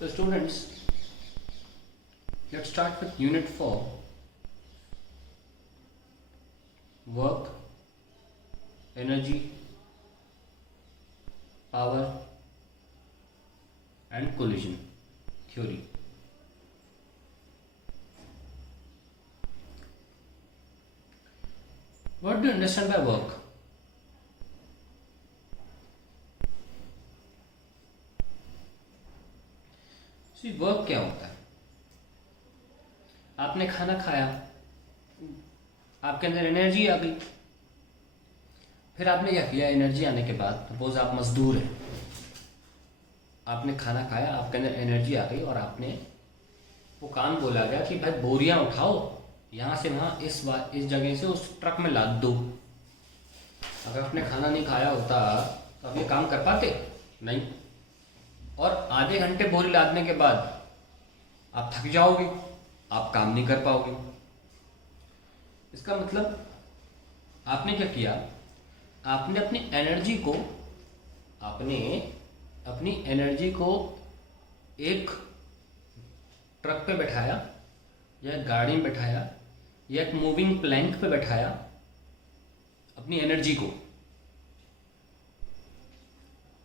So students, let's start with unit 4, work, energy, power and collision theory. What do you understand by work? See, work क्या होता है? आपने खाना खाया, आपके अंदर एनर्जी आ गई। फिर आपने क्या किया? एनर्जी आने के बाद सपोज आप मजदूर हैं, आपने खाना खाया, आपके अंदर एनर्जी आ गई और आपने वो काम बोला गया कि भाई बोरियां उठाओ, यहाँ से वहाँ इस जगह से उस ट्रक में लाद दो। अगर आपने खाना नहीं खाया होता तो आप ये काम कर पाते नहीं, और आधे घंटे बोरी लादने के बाद आप थक जाओगे, आप काम नहीं कर पाओगे। इसका मतलब आपने क्या किया? आपने अपनी एनर्जी को एक ट्रक पे बैठाया या एक गाड़ी में बैठाया या एक मूविंग प्लैंक पे बैठाया अपनी एनर्जी को,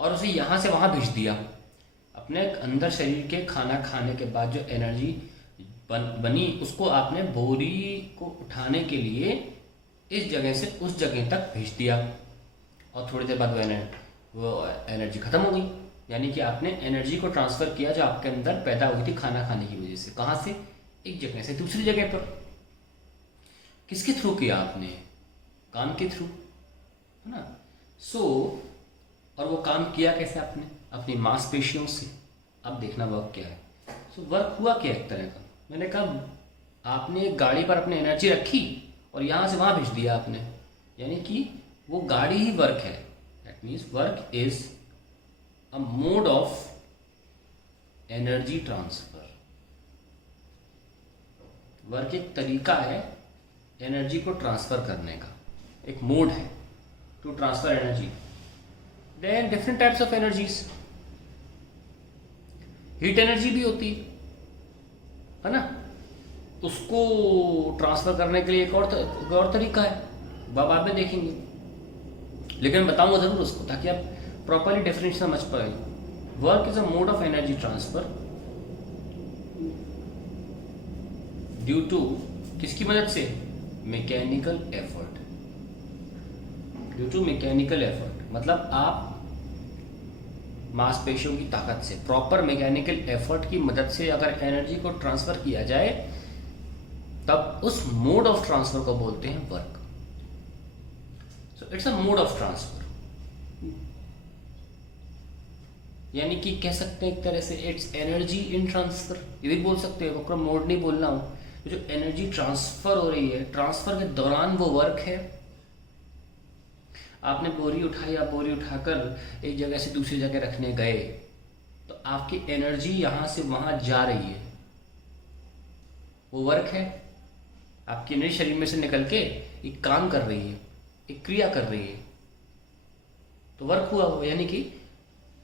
और उसे यहां से वहां भेज दिया। अपने अंदर शरीर के खाना खाने के बाद जो एनर्जी बनी उसको आपने बोरी को उठाने के लिए इस जगह से उस जगह तक भेज दिया, और थोड़ी देर बाद वो एनर्जी खत्म हो गई। यानी कि आपने एनर्जी को ट्रांसफर किया जो आपके अंदर पैदा हुई थी खाना खाने की वजह से। कहाँ से? एक जगह से दूसरी जगह पर। किसके थ्रू किया आपने? काम के थ्रू, है ना? और वो काम किया कैसे आपने? अपनी मांसपेशियों से। अब देखना वर्क क्या है। वर्क हुआ क्या एक तरह का? मैंने कहा आपने एक गाड़ी पर अपनी एनर्जी रखी और यहाँ से वहाँ भेज दिया आपने, यानी कि वो गाड़ी ही वर्क है। That means work is a mode of energy transfer. Work एक तरीका है एनर्जी को ट्रांसफर करने का, एक मोड है to transfer energy. Then different types of energies. Heat energy भी होती है ना, उसको ट्रांसफर करने के लिए एक और तरीका है, बाद में देखेंगे, लेकिन बताऊंगा जरूर उसको ताकि आप प्रॉपरली डेफिनेशन समझ पाए। Work is a mode of energy transfer due to किसकी मदद से? Mechanical effort. Due to mechanical effort मतलब आप मांसपेशियों की ताकत से, प्रॉपर मैकेनिकल एफर्ट की मदद से अगर एनर्जी को ट्रांसफर किया जाए तब उस मोड ऑफ ट्रांसफर को बोलते हैं work. So it's a mode of transfer, यानी कि कह सकते हैं एक तरह से इट्स एनर्जी इन ट्रांसफर, ये भी बोल सकते हैं। वो मोड नहीं बोलना हो, जो एनर्जी ट्रांसफर हो रही है, ट्रांसफर के दौरान वो वर्क है। आपने बोरी उठाई, आप बोरी उठाकर एक जगह से दूसरी जगह रखने गए तो आपकी एनर्जी यहां से वहां जा रही है, वो वर्क है। आपकी एनर्जी शरीर में से निकल के एक काम कर रही है, एक क्रिया कर रही है, तो वर्क हुआ वो। यानी कि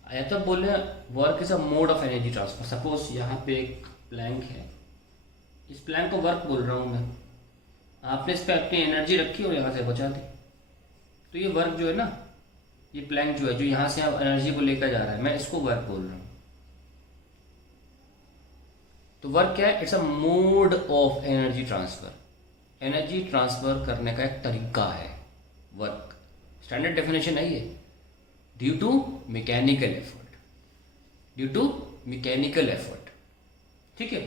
या तो बोले work is a mode of energy transfer. Suppose यहाँ पे एक प्लैंक है, इस प्लैंक को वर्क बोल रहा हूँ मैं, आपने इस पर अपनी एनर्जी रखी और यहाँ से बचा दी, तो ये वर्क जो है ना, ये प्लैंक जो है जो यहाँ से आप एनर्जी को लेकर जा रहा है, मैं इसको वर्क बोल रहा हूँ। तो वर्क क्या है? It's a mode of energy transfer. Energy transfer करने का एक तरीका है वर्क। स्टैंडर्ड डेफिनेशन है ये, due to mechanical effort. Due to mechanical effort, ठीक है।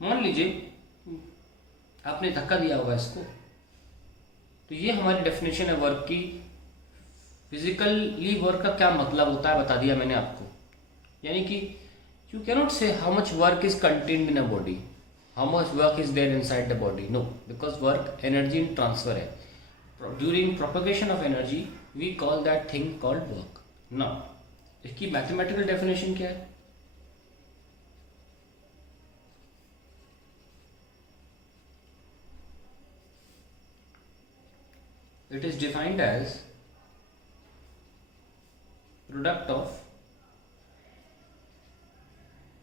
मान लीजिए आपने धक्का दिया होगा इसको, तो ये हमारी डेफिनेशन है वर्क की। फिजिकली वर्क का क्या मतलब होता है बता दिया मैंने आपको। यानी कि you can not say how much work is contained in a body, how much work is there inside the body, no, because work energy in transfer है। During propagation of energy we call that thing called work. Now इसकी mathematical definition क्या है? It is defined as product of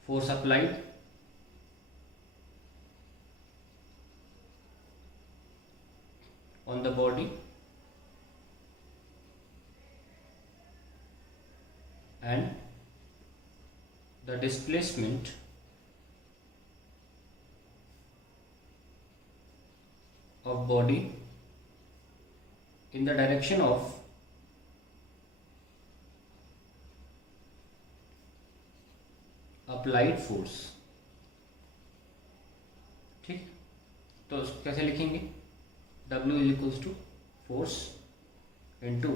force applied on the body and the displacement of body in the direction of applied force। ठीक, तो कैसे लिखेंगे? W is equals to force into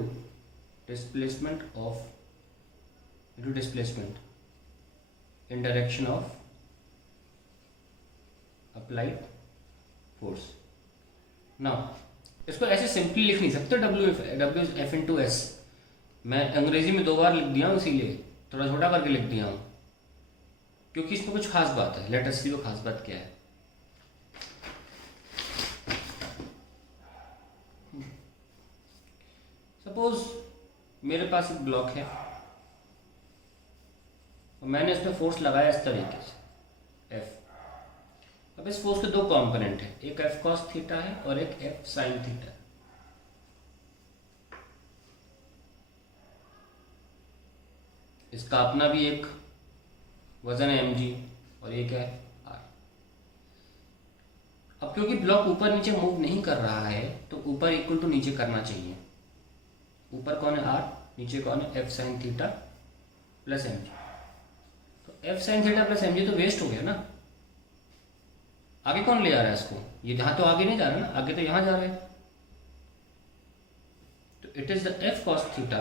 displacement in direction of applied force. Now इसको ऐसे simply लिख नहीं सकते W F into S. मैं अंग्रेजी में 2 बार लिख दिया हूँ, इसीलिए थोड़ा छोटा करके लिख दिया हूँ, क्योंकि इसमें कुछ खास बात है। लेट अस सी वो खास बात क्या है। सपोज मेरे पास एक ब्लॉक है और मैंने इसमें फोर्स लगाया इस तरीके से F। अब इस फोर्स के 2 कंपोनेंट है, एक F cos थीटा है और एक F sin थीटा है। इसका अपना भी एक वजन है mg और एक है r। अब क्योंकि ब्लॉक ऊपर नीचे मूव नहीं कर रहा है तो ऊपर इक्वल टू नीचे करना चाहिए। ऊपर कौन है r, नीचे कौन है F sin theta plus mg। तो F sin theta plus mg तो वेस्ट हो गया ना। आगे कौन ले आ रहा है इसको? ये यहाँ तो आगे नहीं जा रहा ना, आगे तो यहाँ जा रहा है। तो it is the F cos theta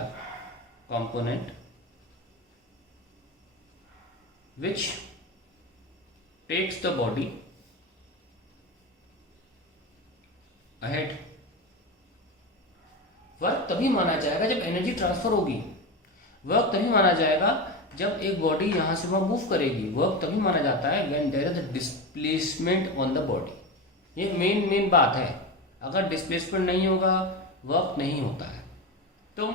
component which takes the body ahead। Work तभी माना जाएगा जब एनर्जी ट्रांसफर होगी। वर्क तभी माना जाएगा जब एक बॉडी यहां से वहां मूव करेगी। वर्क तभी माना जाता है when there is displacement on the body. ये मेन बात है। अगर डिस्प्लेसमेंट नहीं होगा वर्क नहीं होता है। तो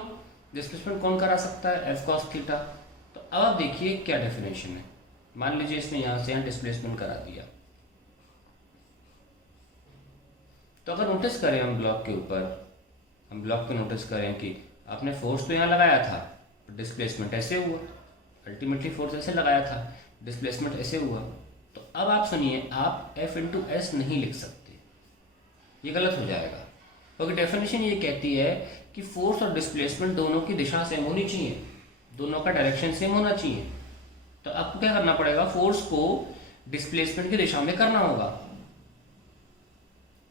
डिस्प्लेसमेंट कौन करा सकता है? F cos theta. तो अब आप देखिए क्या डेफिनेशन है। मान लीजिए इसने यहां से यहां डिस्प्लेसमेंट करा दिया, तो अगर नोटिस करें हम ब्लॉक के ऊपर, हम ब्लॉक पे नोटिस करें कि आपने फोर्स तो यहाँ लगाया था, डिस्प्लेसमेंट ऐसे हुआ। अल्टीमेटली फोर्स ऐसे लगाया था, डिस्प्लेसमेंट ऐसे हुआ। तो अब आप सुनिए, आप F इंटू एस नहीं लिख सकते, ये गलत हो जाएगा। क्योंकि डेफिनेशन ये कहती है कि फोर्स और डिस्प्लेसमेंट दोनों की दिशा सेम होनी चाहिए, दोनों का डायरेक्शन सेम होना चाहिए। तो आपको क्या करना पड़ेगा? फोर्स को डिस्प्लेसमेंट की दिशा में करना होगा।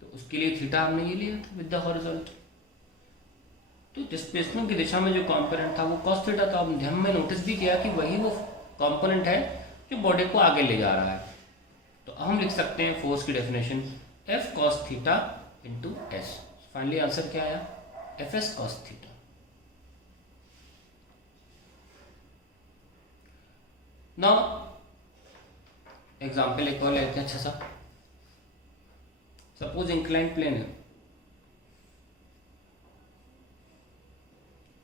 तो उसके लिए थीटा हमने ये लिया था विद द हॉरिजॉन्टल। तो डिस्प्लेसमेंट की दिशा में जो कंपोनेंट था वो cos थीटा था। अब हमने नोटिस भी किया कि वही वो कंपोनेंट है जो बॉडी को आगे ले जा रहा है। तो अब हम लिख सकते हैं फोर्स की definition F cos theta into S. Finally answer क्या आया? Fs cos theta. Now example एक और लेते हैं अच्छा सा। सपोज इंक्लाइंड प्लेन है,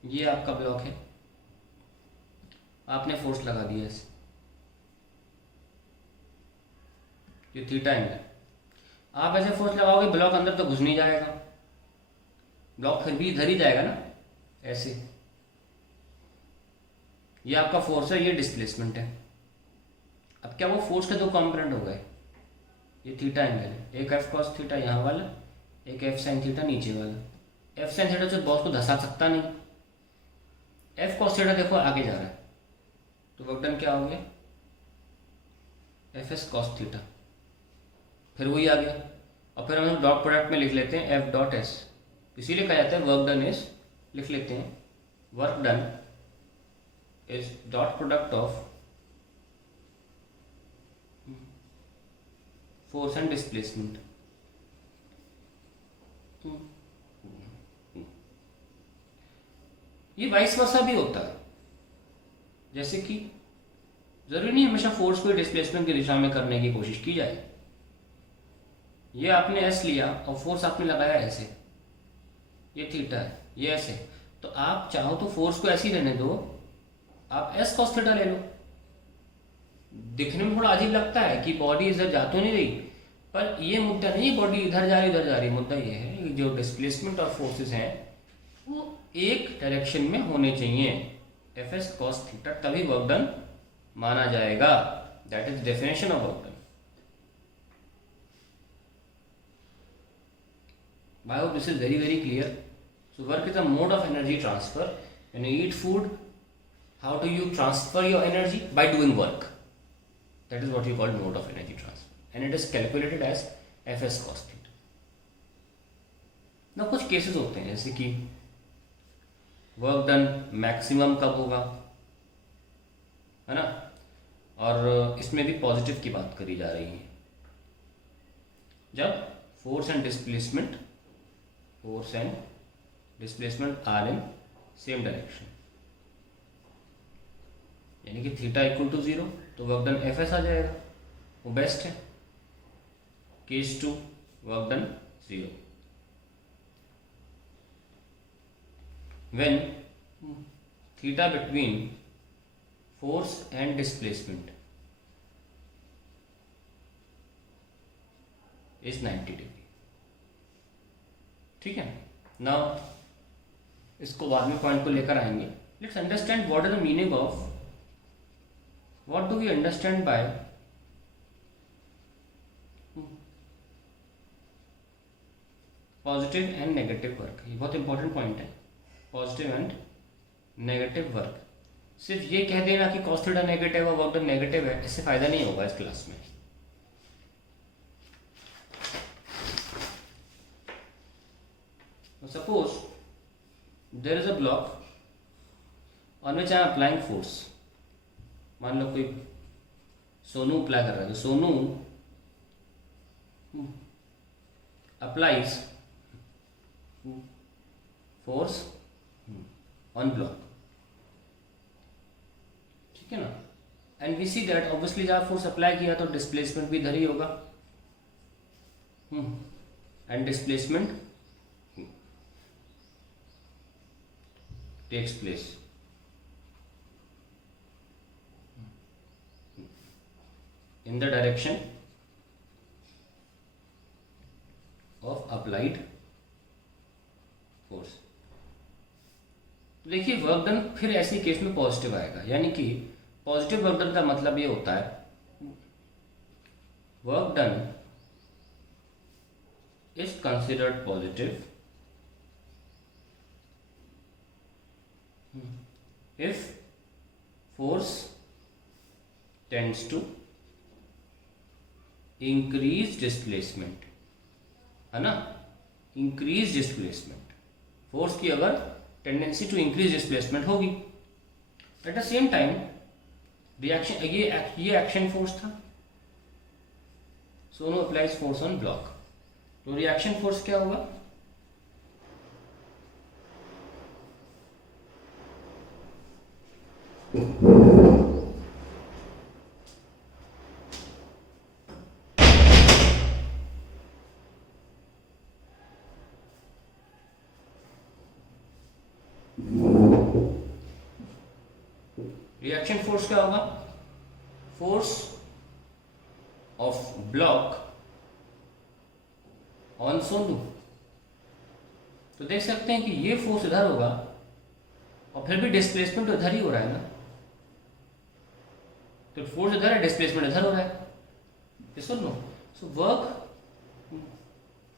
ये आपका ब्लॉक है, आपने फोर्स लगा दिया इसे, ये थीटा एंगल। आप ऐसे फोर्स लगाओगे ब्लॉक अंदर तो घुस नहीं जाएगा, ब्लॉक फिर भी इधर ही जाएगा ना, ऐसे। ये आपका फोर्स है, ये डिस्प्लेसमेंट है। अब क्या वो फोर्स के 2 कंपोनेंट हो गए, ये थीटा एंगल है, एक F cos थीटा यहाँ वाला, एक F sin थीटा नीचे वाला। F sin थीटा से बॉस को धसा सकता नहीं, F cos थीटा देखो आगे जा रहा है, तो वर्क डन क्या हो गया? Fs cos theta. फिर वही आ गया, और फिर हम डॉट प्रोडक्ट में लिख लेते हैं F डॉट S। इसीलिए कहा जाता है वर्क डन इज, लिख लेते हैं work done is dot product of force and displacement. ये वाइस वर्सा भी होता है, जैसे कि जरूरी नहीं हमेशा फोर्स को डिस्प्लेसमेंट की दिशा में करने की कोशिश की जाए। ये आपने एस लिया और फोर्स आपने लगाया ऐसे, ये थीटा है, ये ऐसे, तो आप चाहो तो फोर्स को ऐसे ही रहने दो, आप एस कॉस थीटा ले लो। दिखने में थोड़ा अजीब लगता है कि बॉडी इधर जा तो नहीं रही, पर ये मुद्दा नहीं बॉडी इधर जा रही उधर जा रही, मुद्दा ये है कि जो डिस्प्लेसमेंट और फोर्सेस हैं वो एक डायरेक्शन में होने चाहिए, एफ एस कॉस थीटा, तभी वर्क डन माना जाएगा। That is definition of work done. I hope this is very very clear. So work is a mode of energy transfer. When you eat food, how do you transfer your energy? By doing work. That is what you call mode of energy transfer, and it is calculated as Fs cos theta. Now कुछ cases होते हैं जैसे कि work done maximum कब होगा, है ना, और इसमें भी पॉजिटिव की बात करी जा रही है, जब force and displacement are in same direction, यानी कि थीटा इक्वल टू 0, तो वर्क डन एफ एस आ जाएगा, वो बेस्ट है। Case 2 work done 0। When theta between force and displacement is 90 degree. ठीक है, नाउ इसको बाद में पॉइंट को लेकर आएंगे। Let's understand what is the meaning of, what do we understand by positive and negative work? ये बहुत इंपॉर्टेंट पॉइंट है, पॉजिटिव एंड नेगेटिव वर्क। सिर्फ ये कह देना कि कॉस थीटा नेगेटिव है, वर्क डन नेगेटिव है, इससे फायदा नहीं होगा इस क्लास में। Suppose there is a block on which I am applying force. मान लो कोई सोनू अप्लाई कर रहा है, तो Sonu applies force on block, ठीक है ना, and we see that obviously जब फोर्स अप्लाई किया तो डिस्प्लेसमेंट भी इधर ही होगा, and displacement takes place in the direction of applied force। देखिए वर्क डन फिर ऐसी केस में पॉजिटिव आएगा, यानी कि पॉजिटिव वर्क डन का मतलब ये होता है work done is considered positive if force tends to increase displacement, है ना, increase displacement, फोर्स की अगर टेंडेंसी टू इंक्रीज डिस्प्लेसमेंट होगी, at the same time reaction, ये एक्शन फोर्स था, Sonu applies force on block, तो रिएक्शन फोर्स क्या होगा, रिएक्शन फोर्स क्या होगा, force of block on Sonu. तो देख सकते हैं कि ये फोर्स इधर होगा और फिर भी डिस्प्लेसमेंट तो इधर ही हो रहा है ना, तो फोर्स इधर है, डिस्प्लेसमेंट इधर हो रहा है, ये सुन लो। So work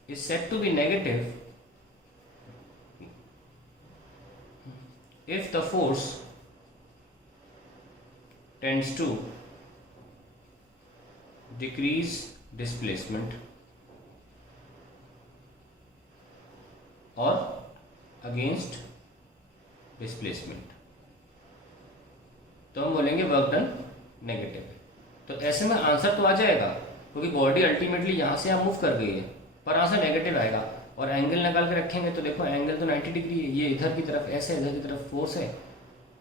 is said to be negative if the force tends to decrease displacement or against displacement, तो हम बोलेंगे वर्क डन नेगेटिव है। तो ऐसे में आंसर तो आ जाएगा क्योंकि बॉडी अल्टीमेटली यहाँ से यहाँ मूव कर गई है, पर आंसर नेगेटिव आएगा। और एंगल निकाल के रखेंगे तो देखो एंगल तो 90 डिग्री है, ये इधर की तरफ ऐसे, इधर की तरफ फोर्स है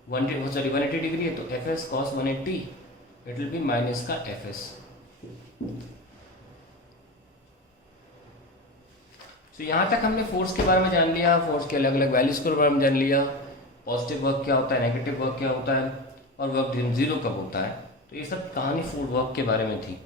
180 डिग्री है, तो F S cos 180 it will be minus का एफ एस। तो यहाँ तक हमने फोर्स के बारे में जान लिया, फोर्स के अलग अलग वैल्यूज के बारे में जान लिया, पॉजिटिव वर्क क्या होता है, नेगेटिव वर्क क्या होता है, और वर्क जीरो कब होता है। तो ये सब कहानी फूड वॉक के बारे में थी।